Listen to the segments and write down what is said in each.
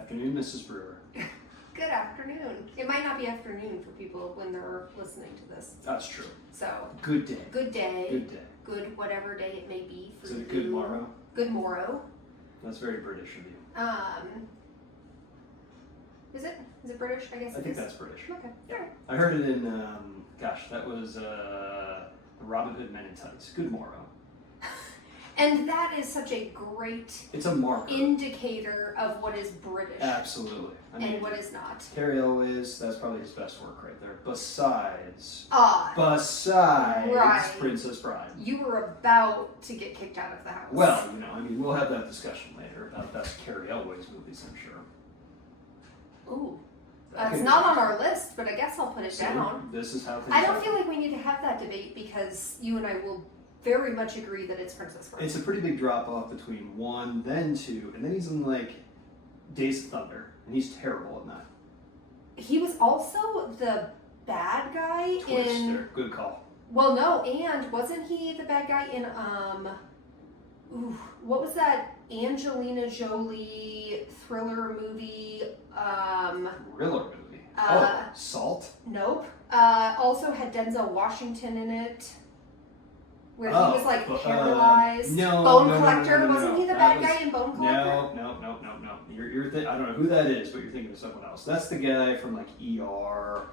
Afternoon, Mrs. Brewer. Good afternoon. It might not be afternoon for people when they're listening to this. That's true. So, Good day. good day. Good day. Good whatever day it may be for Is it a you. good morrow? Good morrow. That's very British of you. Is it? Is it British? I guess I it think is. that's British. Okay. Yeah. Alright. I heard it in, that was Robin Hood Men in Tights. Good morrow. And that is such a great It's a marker. indicator of what is British Absolutely. I mean, and what is not. Carrie Elways, that's probably his best work right there. Besides Right. Princess Bride. You were about to get kicked out of the house. Well, we'll have that discussion later about best Carrie Elways movies, I'm sure. Ooh. Okay. It's not on our list, but I guess I'll put it So, down. this is how things I don't happen. feel like we need to have that debate because you and I will very much agree that it's Princess Bride. It's a pretty big drop off between 1, then 2, and then he's in like Days of Thunder, and he's terrible in that. He was also the bad guy in. Twister, good call. Well, no, and wasn't he the bad guy in what was that Angelina Jolie thriller movie? Thriller movie. Salt. Nope. Also had Denzel Washington in it. Where he was like paralyzed. Bone Collector. Wasn't he the bad guy in Bone Collector? No. You're I don't know who that is, but you're thinking of someone else. That's the guy from like ER.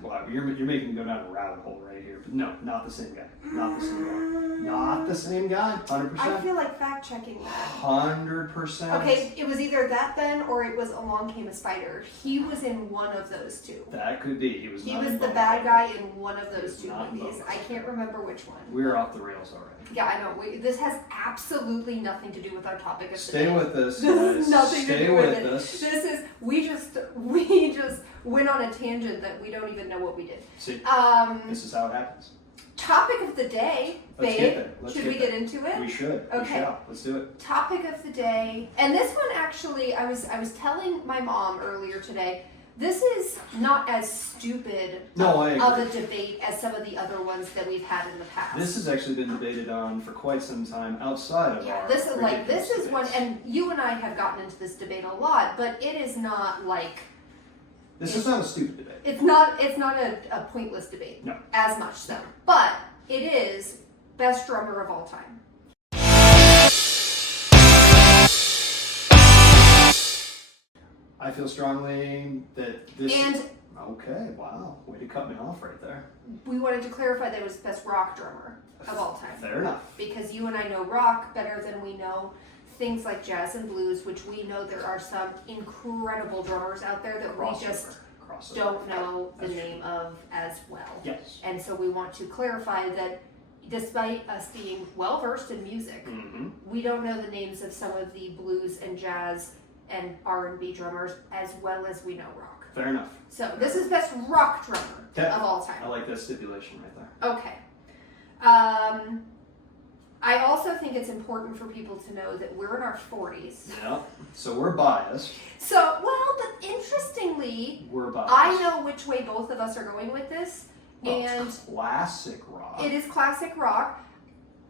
Wow, you're making me go down a rabbit hole right here. But no, not the same guy. Not the same guy. Not the same guy. 100%. I feel like fact checking that. 100%. Okay, it was either that then or it was Along Came a Spider. He was in one of those two. That could be. He was the Bone bad guy in one of those two not in movies. Bone I can't remember which one. We're off the rails already. Yeah, I know. This has absolutely nothing to do with our topic of Stay today. with us. This has nothing Stay to do with with it. us. This is we just went on a tangent that we don't even know what we did. See, this is how it happens. Topic of the day, Let's babe. get there. Should we get into it? We should. Okay. We shall. Let's do it. Topic of the day, and this one actually, I was telling my mom earlier today. This is not as stupid of a debate as some of the other ones that we've had in the past. This has actually been debated on for quite some time outside of our this is debates. one, and you and I have gotten into this debate a lot, but it is not like This is not a stupid debate. it's not a pointless debate. No. As much so, but it is best drummer of all time. I feel strongly that this. And okay, wow, way to cut me off right there. we wanted to clarify that it was best rock drummer of all time. Fair enough. Because you and I know rock better than we know things like jazz and blues, which we know there are some incredible drummers out there that we just don't know the name of as well. Yes. And so we want to clarify that despite us being well versed in music, we don't know the names of some of the blues and jazz and R&B drummers as well as we know rock. Fair enough. So this is best rock drummer of all time. I like that stipulation right there. Okay. I also think it's important for people to know that we're in our 40s. Yeah. So we're biased. So, but interestingly, We're biased. I know which way both of us are going with this. Well, and it's classic rock. it is classic rock.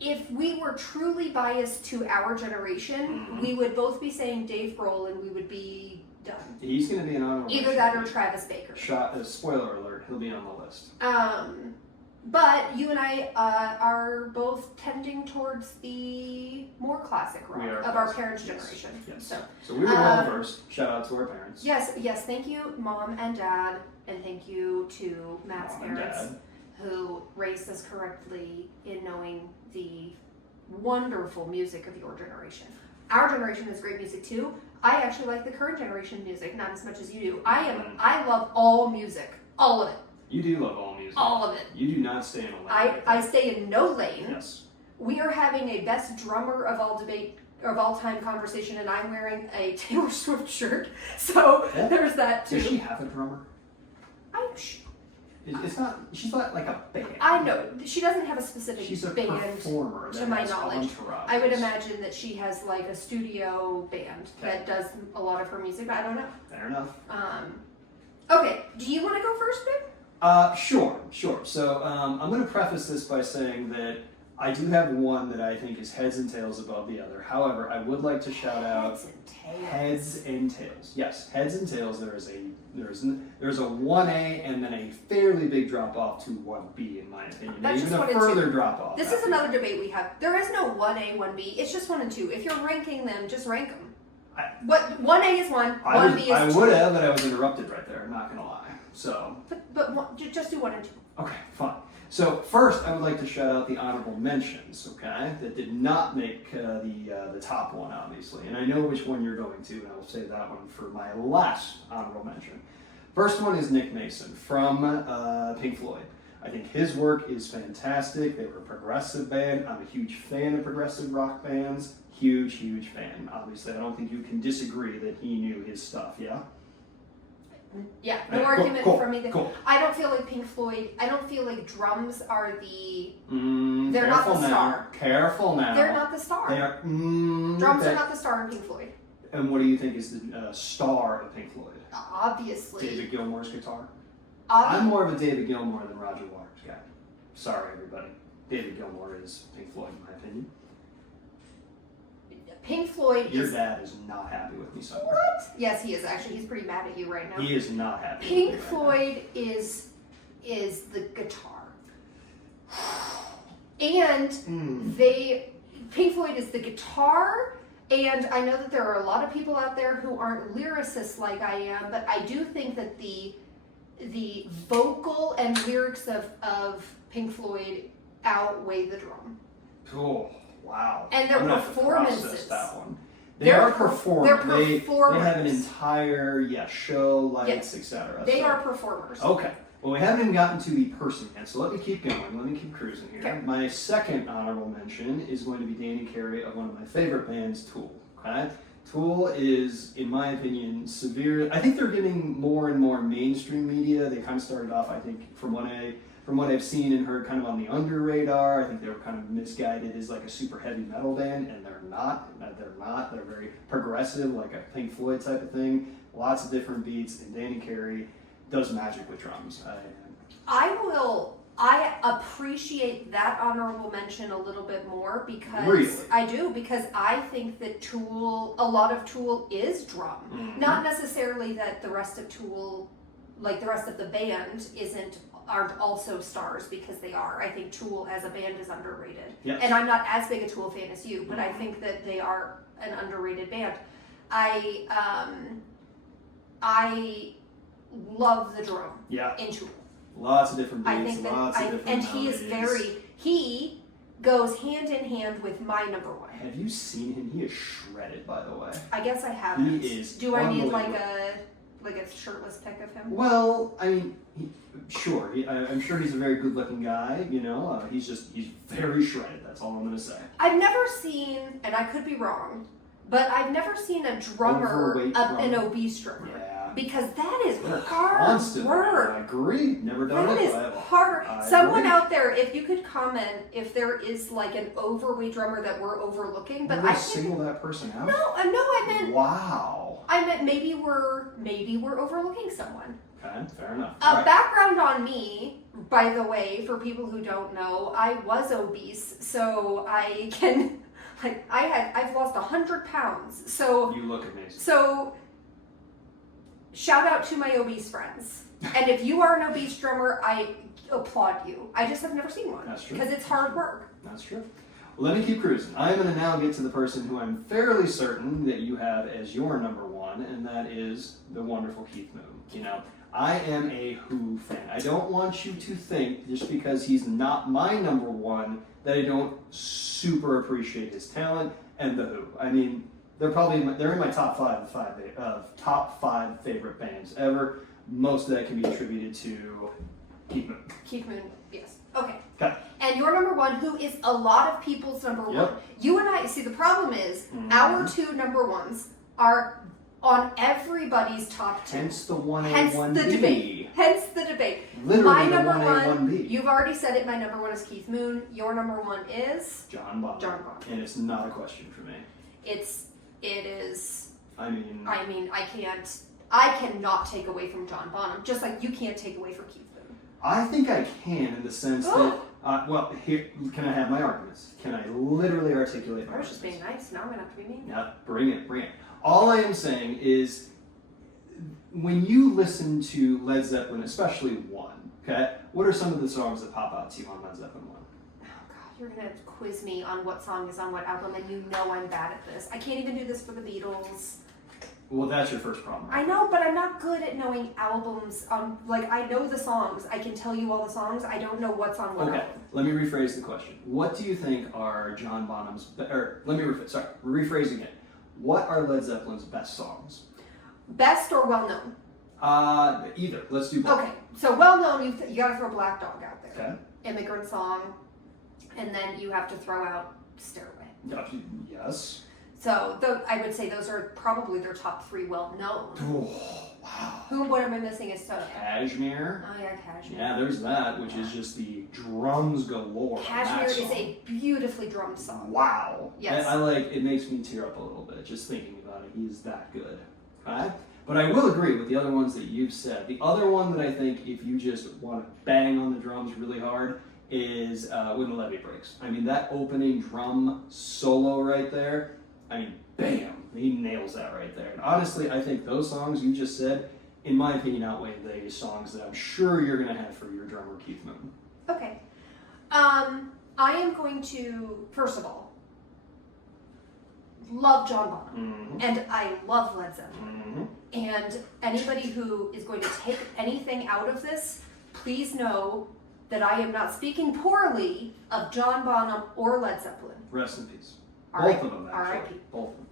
If we were truly biased to our generation, we would both be saying Dave Grohl and we would be done. He's going to be an honorable Either that or Travis Baker. Spoiler alert, he'll be on the list. But you and I are both tending towards the more classic rock of our parents' generation. Yes. So we were well versed. Shout out to our parents. Yes. Thank you, Mom and Dad, and thank you to Matt's parents who raised us correctly in knowing the wonderful music of your generation. Our generation has great music too. I actually like the current generation music, not as much as you do. I love all music, all of it. You do love all music. All of it. You do not stay in a lane. I stay in no lane. Yes. We are having a best drummer of all time conversation, and I'm wearing a Taylor Swift shirt. So there's that too. Does she have a drummer? It's not. She's not like a band. I know she doesn't have a specific She's a band performer. to my knowledge. I would imagine that she has like a studio band that does a lot of her music. But I don't know. Fair enough. Okay. Do you want to go first, babe? Sure. So I'm going to preface this by saying that I do have one that I think is heads and tails above the other. However, I would like to shout out heads and tails. Yes, heads and tails. There's a 1A and then a fairly big drop off to 1B in my opinion. That's even just a 1 and further 2. drop off. This is another debate we have. There is no 1A, 1B. It's just 1 and 2. If you're ranking them, just rank them. What 1A is 1, 1B is 2. I would have, but I was interrupted right there. I'm not gonna lie. So. But just do 1 and 2. Okay, fine. So first, I would like to shout out the honorable mentions, okay, that did not make the top one, obviously. And I know which one you're going to, and I will save that one for my last honorable mention. First one is Nick Mason from Pink Floyd. I think his work is fantastic. They were a progressive band. I'm a huge fan of progressive rock bands. Huge, huge fan. Obviously, I don't think you can disagree that he knew his stuff, yeah? Yeah, no argument from me there. Cool. I don't feel like Pink Floyd, I don't feel like drums are the... they're not the star. Careful now. They're not the star. They are... Drums are not the star in Pink Floyd. And what do you think is the star of Pink Floyd? Obviously. David Gilmour's guitar? Obviously. I'm more of a David Gilmour than Roger Waters guy. Sorry, everybody. David Gilmour is Pink Floyd, in my opinion. Pink Floyd Your dad is not happy with me somewhere. What? Yes, he is actually. He's pretty mad at you right now. He is not happy Pink with me Floyd is the guitar. And Pink Floyd is the guitar, and I know that there are a lot of people out there who aren't lyricists like I am, but I do think that the vocal and lyrics of Pink Floyd outweigh the drum. Oh, wow. And their I'm gonna have to process performances. that one. They are performers. They're performers. They have an entire show, lights, etc. They are performers. Okay. Well, we haven't even gotten to the person yet, so let me keep going. Let me keep cruising here. Okay. My second honorable mention is going to be Danny Carey of one of my favorite bands, Tool. Okay? Tool is, in my opinion, severe. I think they're getting more and more mainstream media. They kind of started off, I think, from what I've seen and heard, kind of on the under radar. I think they were kind of misguided as like a super heavy metal band, and they're not. They're very progressive, like a Pink Floyd type of thing. Lots of different beats, and Danny Carey does magic with drums. I appreciate that honorable mention a little bit more because really? I do, because I think that a lot of Tool is drum. Mm-hmm. Not necessarily that the rest of Tool, like the rest of the band, aren't also stars, because they are. I think Tool as a band is underrated. Yes. And I'm not as big a Tool fan as you, but I think that they are an underrated band. I love the drum in Tool. Lots of different beats, I think he goes hand in hand with my number one. Have you seen him? He is shredded, by the way. I guess I haven't. He is. Do I need like a shirtless pic of him? Well, I mean, sure. I'm sure he's a very good-looking guy. You know, he's very shredded. That's all I'm gonna say. I've never seen, and I could be wrong, but I've never seen a drummer, an obese drummer. Yeah. Because that is hard Constant work. I agree. Never done that it. That is hard. Someone agree. out there, if you could comment if there is like an overweight drummer that we're overlooking, but I single that person out. No, I meant. Wow. I meant maybe we're overlooking someone. Okay, fair enough. Background on me, by the way, for people who don't know, I was obese, so I can, I've lost 100 pounds. So you look amazing. So. Shout out to my obese friends. And if you are an obese drummer, I applaud you. I just have never seen one. That's true. Because it's hard work. That's true. Well, let me keep cruising. I'm going to now get to the person who I'm fairly certain that you have as your number one, and that is the wonderful Keith Moon. You know, I am a Who fan. I don't want you to think, just because he's not my number one, that I don't super appreciate his talent and the Who. I mean, they're in my top five favorite bands ever. Most of that can be attributed to Keith Moon. Keith Moon, yes. Okay. Okay. And your number one, who is a lot of people's number one. You and I, see, the problem is our two number ones are on everybody's top two. Hence the 1A, Hence 1B. Hence the debate. Literally my the number 1A, one, 1B. You've already said it, my number one is Keith Moon. Your number one is? John Bonham. And it's not a question for me. It is. I mean, I cannot take away from John Bonham, just like you can't take away from Keith Moon. I think I can, in the sense that Well, here, can I have my arguments? Can I literally articulate my I was arguments? just being nice. Now I'm gonna have to be mean. Yeah, bring it. All I am saying is, when you listen to Led Zeppelin, especially one, okay, what are some of the songs that pop out to you on Led Zeppelin 1? Oh God, you're gonna quiz me on what song is on what album, and you know I'm bad at this. I can't even do this for the Beatles. Well, that's your first problem. I know, but I'm not good at knowing albums. Like, I know the songs. I can tell you all the songs. I don't know what's on what Okay, album. let me rephrase the question. What do you think are John Bonham's, rephrasing it. What are Led Zeppelin's best songs? Best or well-known? Either. Let's do both. Okay, so well-known, you gotta throw Black Dog out there. Okay. Immigrant Song, and then you have to throw out Stairway. Yes. So I would say those are probably their top 3 well-known. Oh, wow. What am I missing is Cashmere. Oh yeah, Cashmere. Yeah, there's that, which is just the drums galore. Cashmere is a beautifully drummed song. Wow. Yes. I like, it makes me tear up a little bit just thinking about it. He's that good. Okay? But I will agree with the other ones that you've said. The other one that I think, if you just want to bang on the drums really hard, is When the Levee Breaks. I mean, that opening drum solo right there, I mean, bam, he nails that right there. And honestly, I think those songs you just said, in my opinion, outweigh the songs that I'm sure you're going to have for your drummer, Keith Moon. Okay. I am going to, first of all, love John Bonham. And I love Led Zeppelin. And anybody who is going to take anything out of this, please know that I am not speaking poorly of John Bonham or Led Zeppelin. Rest in peace. R.I.P. Both of them, actually. R.I.P. Both of them.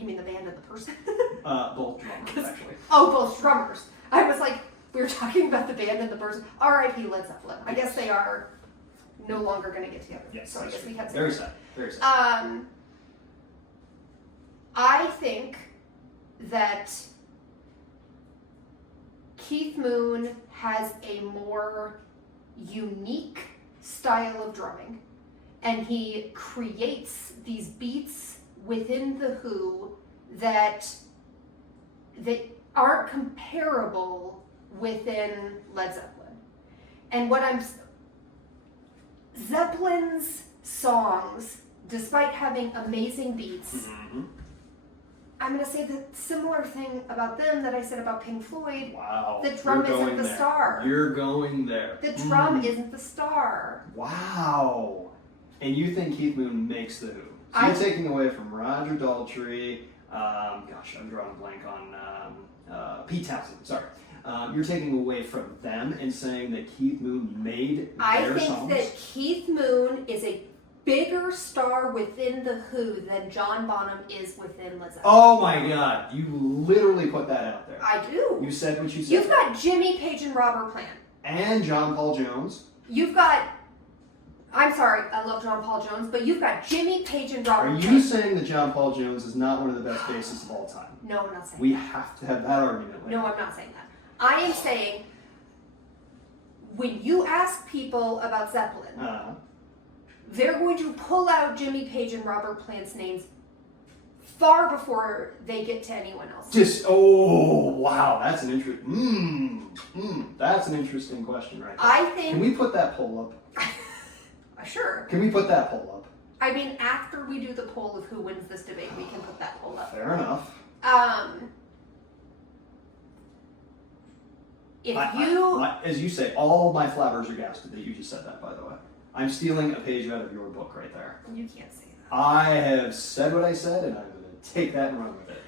You mean the band and the person? Both drummers, actually. Oh, both drummers. I was like, we were talking about the band and the person. R.I.P. Led Zeppelin. I guess they are no longer going to get together. Yes, so I guess we had very sad. Very sad. I think that Keith Moon has a more unique style of drumming, and he creates these beats within the Who that aren't comparable within Led Zeppelin. And Zeppelin's songs, despite having amazing beats, I'm going to say the similar thing about them that I said about Pink Floyd. Wow. The drum isn't the star. You're going there. The drum isn't the star. Wow. And you think Keith Moon makes the Who. So you're taking away from Roger Daltrey, I'm drawing a blank on Pete Townsend, sorry. You're taking away from them and saying that Keith Moon made their songs? I think that Keith Moon is a bigger star within the Who than John Bonham is within Led Zeppelin. Oh my God, you literally put that out there. I do. You said what you said. You've got Jimmy Page and Robert Plant. And John Paul Jones. You've got, I'm sorry, I love John Paul Jones, but you've got Jimmy Page and Robert Plant. Are you saying that John Paul Jones is not one of the best bassists of all time? No, I'm not saying We that. have to have that argument later. No, I'm not saying that. I am saying, when you ask people about Zeppelin, they're going to pull out Jimmy Page and Robert Plant's names far before they get to anyone else. Wow, that's an that's an interesting question right there. I think. Can we put that poll up? Sure. Can we put that poll up? I mean, after we do the poll of who wins this debate, we can put that poll up. Fair enough. As you say, all my flappers are gasted that you just said that, by the way. I'm stealing a page out of your book right there. You can't say that. I have said what I said, and I'm going to take that and run with it.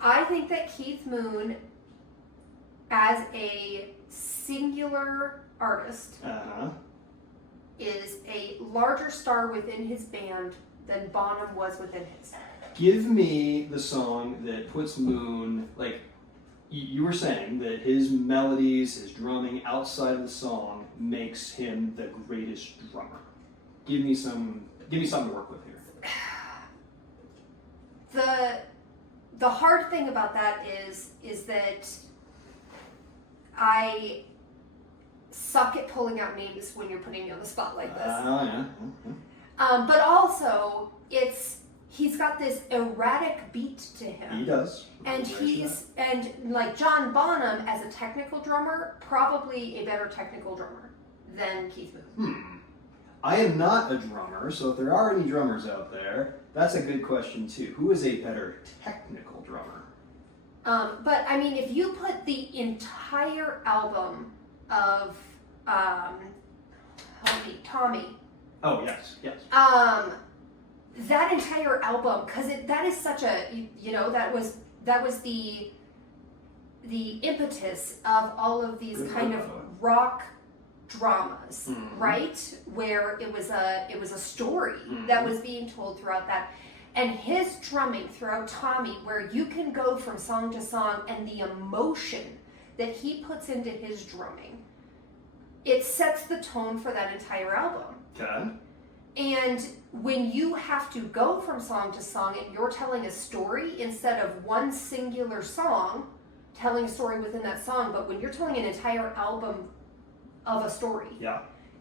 I think that Keith Moon, as a singular artist, is a larger star within his band than Bonham was within his. Give me the song that puts Moon, like, you were saying that his melodies, his drumming outside of the song makes him the greatest drummer. Give me something to work with here. The hard thing about that is that I suck at pulling out names when you're putting me on the spot like this. But also, he's got this erratic beat to him. He does. And like John Bonham, as a technical drummer, probably a better technical drummer than Keith Moon. I am not a drummer, so if there are any drummers out there, that's a good question too. Who is a better technical drummer? But I mean, if you put the entire album of Tommy. Oh yes. That entire album, because that is such a, that was the impetus of all of these kind of rock dramas, right? Where it was a story that was being told throughout that. And his drumming throughout Tommy, where you can go from song to song, and the emotion that he puts into his drumming, it sets the tone for that entire album. Okay. And when you have to go from song to song and you're telling a story instead of one singular song, telling a story within that song, but when you're telling an entire album of a story,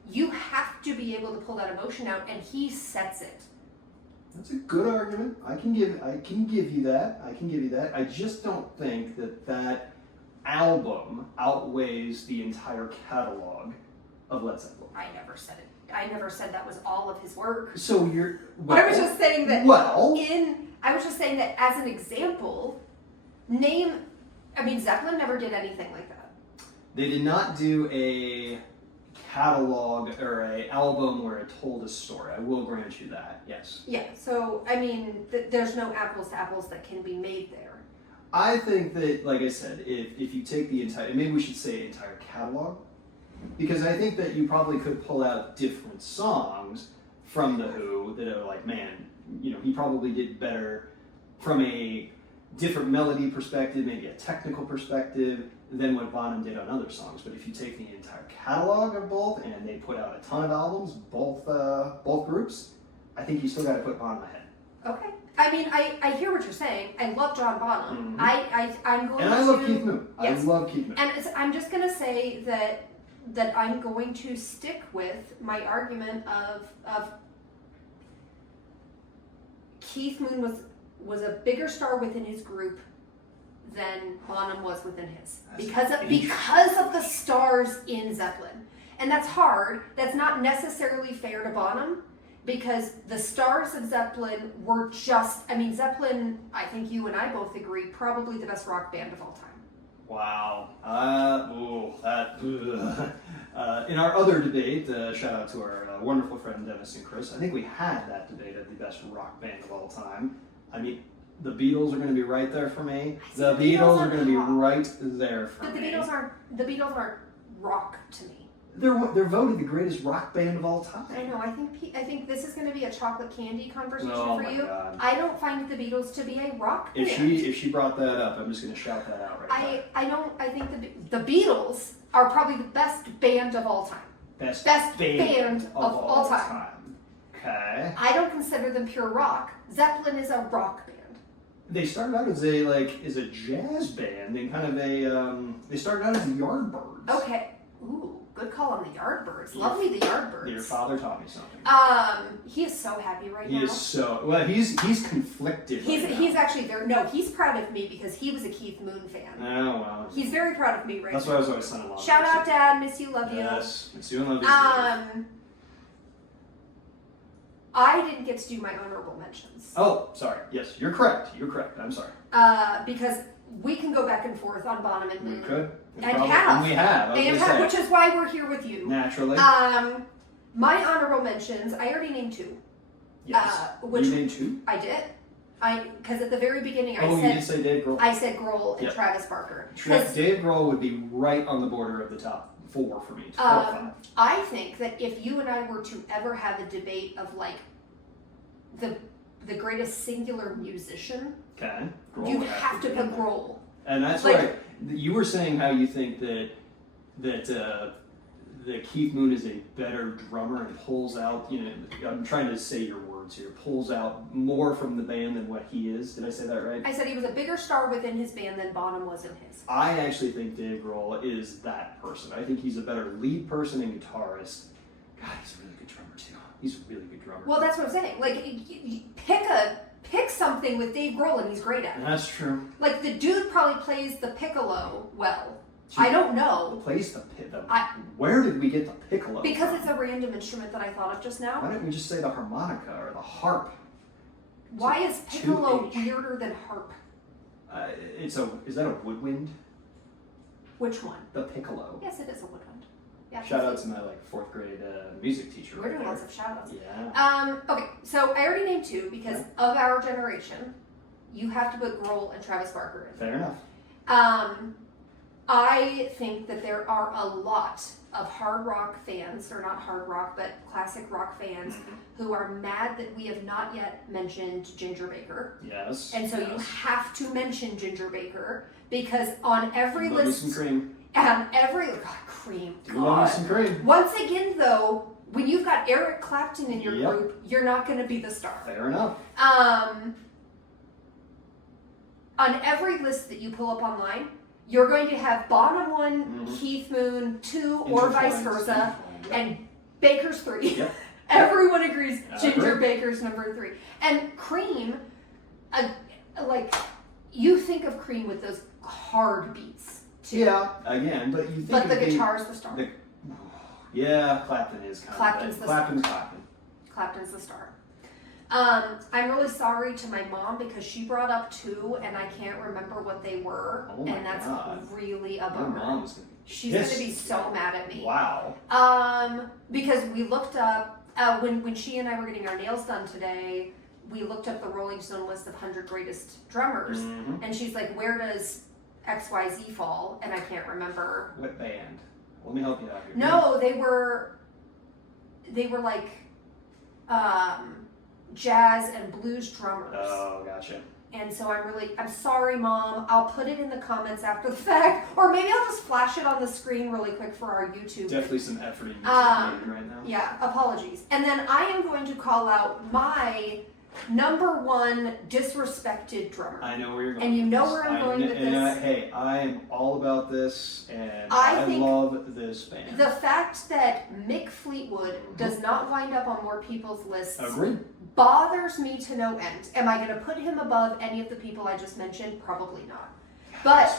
you have to be able to pull that emotion out, and he sets it. That's a good argument. I can give you that. I just don't think that album outweighs the entire catalog of Led Zeppelin. I never said it. I never said that was all of his work. So you're. I was just saying that. I was just saying that as an example. Zeppelin never did anything like that. They did not do a catalog or a album where it told a story. I will grant you that. Yes. Yeah. So there's no apples to apples that can be made there. I think that, like I said, if you take the entire, maybe we should say entire catalog. Because I think that you probably could pull out different songs from The Who that are like, man, he probably did better from a different melody perspective, maybe a technical perspective, than what Bonham did on other songs. But if you take the entire catalog of both, and they put out a ton of albums, both groups, I think you still got to put Bonham ahead. Okay. I hear what you're saying. I love John Bonham. I'm going to... And I love Keith Moon. Yes. I love Keith Moon. And I'm just going to say that I'm going to stick with my argument of Keith Moon was a bigger star within his group than Bonham was within his. Because of the stars in Zeppelin. And that's hard. That's not necessarily fair to Bonham, because the stars of Zeppelin were just, Zeppelin, I think you and I both agree, probably the best rock band of all time. Wow. In our other debate, shout out to our wonderful friend Dennis and Chris, I think we had that debate of the best rock band of all time. The Beatles are going to be right there for me. The Beatles are going to be right there for me. But the Beatles aren't rock to me. They're voted the greatest rock band of all time. I know. I think this is going to be a chocolate candy conversation for you. God. I don't find the Beatles to be a rock band. If she brought that up, I'm just going to shout that out right now. I think the Beatles are probably the best band of all time. Best band of all time. Okay. I don't consider them pure rock. Zeppelin is a rock band. They started out as a jazz band and kind of they started out as the Yardbirds. Okay. Ooh. Good call on the Yardbirds. Love me the Yardbirds. Your father taught me something. He is so happy right now. He is so he's conflicted. He's actually very he's proud of me because he was a Keith Moon fan. Oh well. He's very proud of me right now. That's why I was always son-in-law. Shout out, Dad. Miss you. Love you. Yes. Miss you and love you. I didn't get to do my honorable mentions. Oh, sorry. Yes, you're correct. I'm sorry. Because we can go back and forth on Bonham and Moon. We could. And we have. Which is why we're here with you. Naturally. My honorable mentions, I already named two. Yes. You named two? I did. Because at the very beginning you did say Dave Grohl. I said Grohl and Travis Barker. Dave Grohl would be right on the border of the top 4 for me. I think that if you and I were to ever have a debate of the greatest singular musician, you'd have to put Grohl. And that's right. You were saying how you think that Keith Moon is a better drummer and pulls out, I'm trying to say your words here, pulls out more from the band than what he is. Did I say that right? I said he was a bigger star within his band than Bonham was in his. I actually think Dave Grohl is that person. I think he's a better lead person and guitarist. God, he's a really good drummer too. He's a really good drummer. Well, that's what I'm saying. Pick something with Dave Grohl and he's great at it. That's true. The dude probably plays the piccolo well. I don't know. Place where did we get the piccolo Because from? it's a random instrument that I thought of just now. Why don't we just say the harmonica or the harp? Why is piccolo 2H. weirder than harp? Is that a woodwind? Which one? The piccolo. Yes, it is a woodwind. Yeah, Shout out to my 4th grade music teacher. We're right doing there. lots of shout outs. Yeah. Okay, so I already named two because of our generation, you have to put Grohl and Travis Barker in. Fair enough. I think that there are a lot of hard rock fans, or not hard rock, but classic rock fans, who are mad that we have not yet mentioned Ginger Baker. Yes. And so you have to mention Ginger Baker because on every Love list, me some cream. and cream. Do love me some cream. Once again, though, when you've got Eric Clapton in your Yep. group, you're not going to be the star. Fair enough. On every list that you pull up online, you're going to have Bonham 1, Keith Moon 2, or vice versa, and Baker's 3. Yep. Everyone agrees Ginger agree. Baker's number 3. And Cream, you think of Cream with those hard beats, too. Yeah, again, but you think But the of guitar's the star. Yeah, Clapton is kind Clapton's of the Clapton's star. Clapton. Clapton's the star. I'm really sorry to my mom because she brought up 2 and I can't remember what they were. Oh my and that's God. really a Your bummer. mom's gonna be She's going to pissed. be so mad at me. Wow. Because we looked up, when she and I were getting our nails done today, we looked up the Rolling Stone list of 100 greatest drummers. And she's like, where does XYZ fall? And I can't remember. What band? Let me help you out here. No, they were like jazz and blues drummers. Oh, gotcha. And so I'm sorry, Mom. I'll put it in the comments after the fact, or maybe I'll just flash it on the screen really quick for our YouTube. Definitely some effort in music right now. Yeah, apologies. And then I am going to call out my number 1 disrespected drummer. I know where you're going. And you know where I'm going with this. Hey, I am all about this, and I I think love this band. The fact that Mick Fleetwood does not wind up on more people's lists Agreed. bothers me to no end. Am I going to put him above any of the people I just mentioned? Probably not. But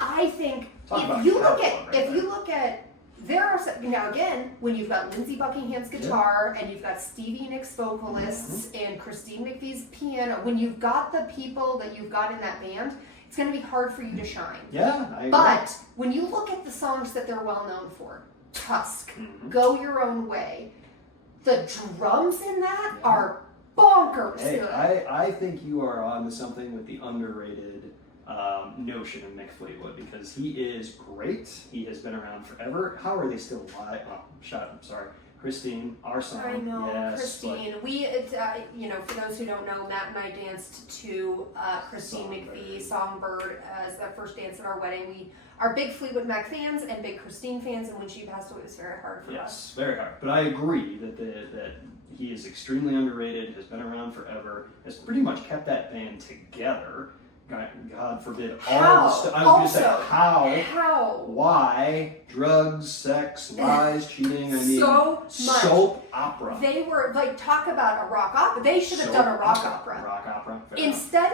I think if you look at there are now again when you've got Lindsay Buckingham's guitar and you've got Stevie Nicks vocalists and Christine McVie's piano, when you've got the people that you've got in that band, it's going to be hard for you to shine. Yeah, I agree. But when you look at the songs that they're well known for, Tusk, Go Your Own Way, the drums in that are bonkers Hey, good. I think you are on to something with the underrated notion of Mick Fleetwood because he is great. He has been around forever. How are they still alive? Oh, shut up. I'm sorry. Christine, our song. I know, yes, Christine. For those who don't know, Matt and I danced to Christine McVie, Songbird, as our first dance at our wedding. We are big Fleetwood Mac fans and big Christine fans, and when she passed away, it was very hard for us. Yes, very hard. But I agree that that he is extremely underrated, has been around forever, has pretty much kept that band together. God forbid all the stuff. I was going to say how, why, drugs, sex, lies, cheating. I mean, so much. Soap opera. They were like, talk about a rock opera. They should have done a rock opera. Rock opera. Instead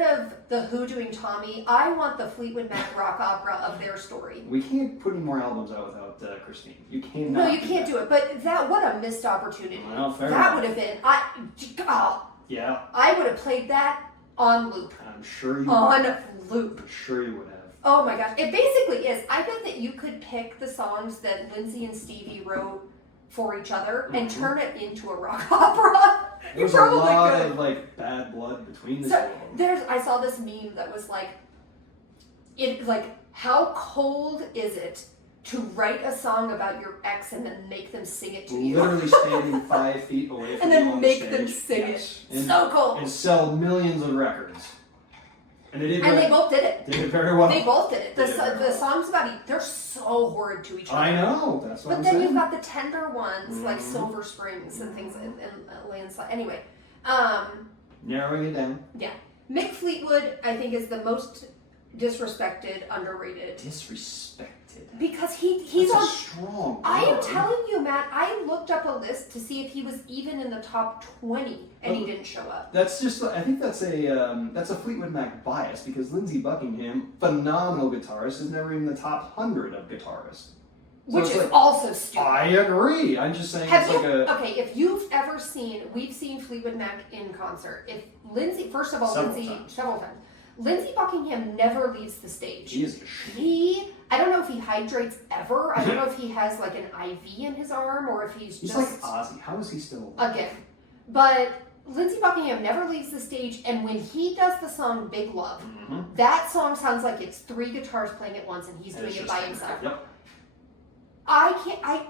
of the Who doing Tommy, I want the Fleetwood Mac rock opera of their story. We can't put any more albums out without Christine. You cannot. No, you can't do it. But what a missed opportunity. Well, fair that enough. would have been. Yeah. I would have played that on loop. I'm sure you On would. loop. I'm sure you would have. Oh my gosh. It basically is. I bet that you could pick the songs that Lindsay and Stevie wrote for each other and turn it into a rock opera. There's you probably a lot could. of bad blood between the two of them. I saw this meme that was how cold is it to write a song about your ex and then make them sing it to you? Literally standing 5 feet away from and you then on make the them stage. sing Yes. it. So cool. And sell millions of records. And they did. And they both did it. Did it very well. They both did it. They did very The well. songs about they're so horrid to each other. I know. That's what But I'm then saying. you've got the tender ones like Silver Springs and things and Landslide. Anyway, Narrowing it down. yeah. Mick Fleetwood, I think, is the most disrespected, underrated. Disrespected. Because he's That's on. a strong. I am word. telling you, Matt. I looked up a list to see if he was even in the top 20, and he didn't show up. That's just. I think that's a Fleetwood Mac bias because Lindsey Buckingham, phenomenal guitarist, is never even in the top 100 of guitarists. So Which is also stupid. I agree. I'm just saying. Okay, if you've ever we've seen Fleetwood Mac in concert. If Lindsay, first of all, several times. Lindsey Buckingham never leaves the stage. He is a shit. I don't know if he hydrates ever. I don't know if he has like an IV in his arm or if he's just like Ozzy. How is he still alive? Again. But Lindsey Buckingham never leaves the stage, and when he does the song Big Love, that song sounds like it's 3 guitars playing at once and he's doing it by himself. Yep. I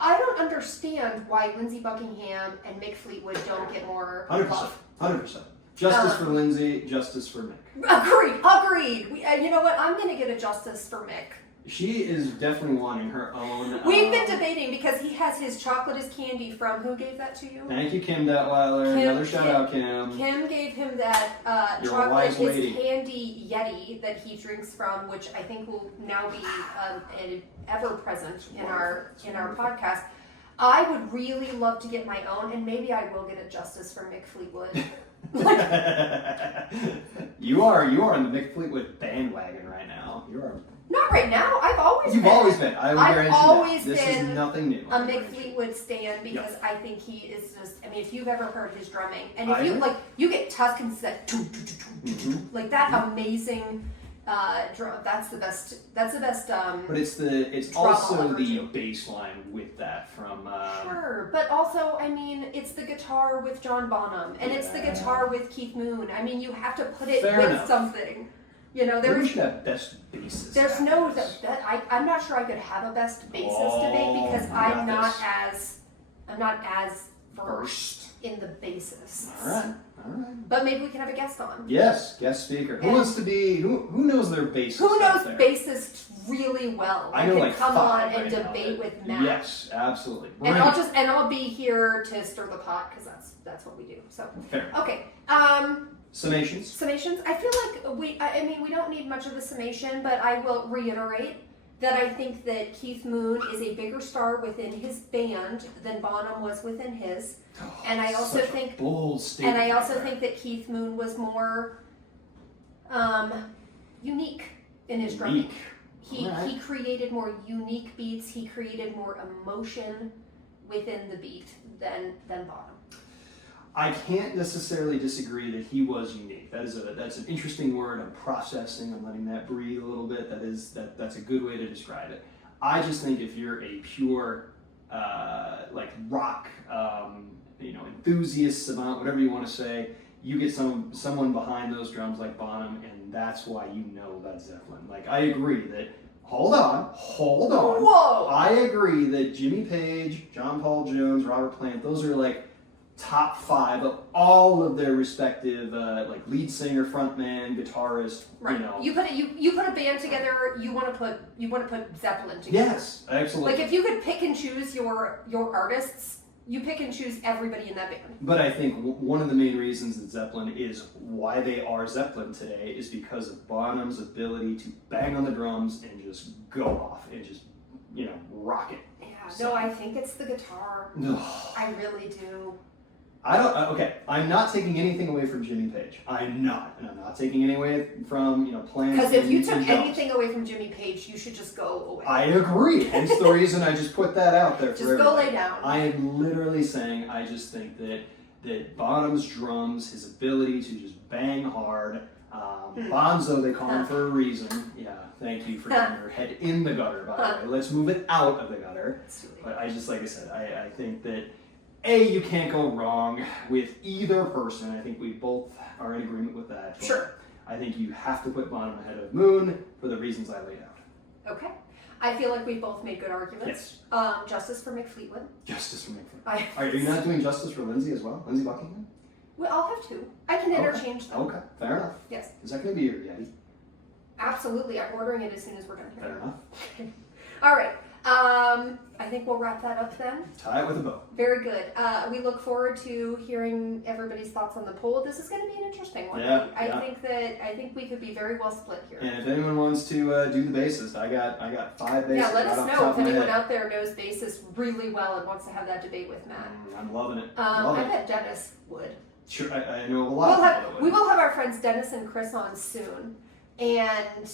don't understand why Lindsey Buckingham and Mick Fleetwood don't get more 100%. love. 100%. Justice for Lindsay, justice for Mick. Agreed. You know what? I'm going to get a justice for Mick. She is definitely wanting her own. We've been debating because he has his chocolate is candy from who gave that to you? Thank you, Kim Detweiler. Another shout out, Kim. Kim gave him that chocolate is candy Yeti that he drinks from, which I think will now be ever present in our podcast. I would really love to get my own, and maybe I will get a justice for Mick Fleetwood. You are on the Mick Fleetwood bandwagon right now. You are. Not right now. I've always been. You've always been. I will guarantee always that. This been is nothing new. A Mick Fleetwood stan because I think he is just. I mean, if you've ever heard his drumming, and if you get Tuscans that like that amazing drum. That's the best. That's the best. But it's also the bass line with that from. Sure, but also I mean it's the guitar with John Bonham and it's the guitar with Keith Moon. I mean you have to put it with something. You know, we should have best bassist. There's no I'm not sure I could have a best bassist debate because I'm not as versed in the bassist. All right. But maybe we can have a guest on. Yes, guest speaker. Who wants to be? Who knows their bassist? Who knows bassists really well? I know, can come on and debate with Matt. Yes, absolutely. And I'll be here to stir the pot because that's what we do. So fair. Okay. Summations. I feel like we don't need much of a summation, but I will reiterate that I think that Keith Moon is a bigger star within his band than Bonham was within his. And I also think that Keith Moon was more unique in his drumming. He created more unique beats. He created more emotion within the beat than Bonham. I can't necessarily disagree that he was unique. That's an interesting word. I'm processing. I'm letting that breathe a little bit. That's a good way to describe it. I just think if you're a pure like rock enthusiast, savant, whatever you want to say, you get someone behind those drums like Bonham, and that's why you know Led Zeppelin. Like I agree that. Hold on. Whoa! I agree that Jimmy Page, John Paul Jones, Robert Plant, those are like top 5 of all of their respective like lead singer, frontman, guitarist. Right. You put a band together. You want to put Zeppelin together. Yes, absolutely. Like if you could pick and choose your artists, you pick and choose everybody in that band. But I think one of the main reasons that Zeppelin is why they are Zeppelin today is because of Bonham's ability to bang on the drums and just go off and just rock it. Yeah. So. No, I think it's the guitar. No. I really do. I'm not taking anything away from Jimmy Page. I'm not. And I'm not taking anything away from, Plant. Because if you took anything away from Jimmy Page, you should just go away. I agree. Hence the reason I just put that out there for everybody. Just go lay down. I am literally saying I just think that Bonham's drums, his ability to just bang hard, Bonzo they call him for a reason. Yeah, thank you for getting your head in the gutter, by the way. Let's move it out of the gutter. But I just, like I said, I think that you can't go wrong with either person. I think we both are in agreement with that. Sure. I think you have to put Bonham ahead of Moon for the reasons I laid out. Okay. I feel like we both made good arguments. Yes. Justice for Mick Fleetwood. Justice for Mick Fleetwood. Are you not doing justice for Lindsay as well? Lindsay Buckingham? Well, I'll have 2. I can interchange them. Okay, fair enough. Yes. Is that going to be your Yeti? Absolutely. I'm ordering it as soon as we're done here. Fair enough. All right. I think we'll wrap that up then. Tie it with a bow. Very good. We look forward to hearing everybody's thoughts on the poll. This is going to be an interesting one. Yeah, I think we could be very well split here. And if anyone wants to do the bassist, I got 5 bassists. Yeah, let us right off the know top if of my anyone head. out there knows bassist really well and wants to have that debate with Matt. I'm loving it. I bet Dennis would. Sure, I know a lot of people that We would. will have our friends Dennis and Chris on soon, and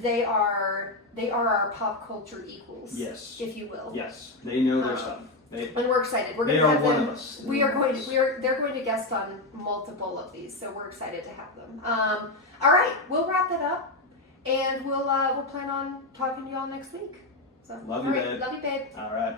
they are our pop culture equals, Yes. if you will. Yes, they know their stuff. And we're excited. We're They going to are have one them. of us. They're going to guest on multiple of these, so we're excited to have them. All right, we'll wrap it up, and we'll plan on talking to y'all next week. So, Love you, all right, babe. Love you, babe. All right.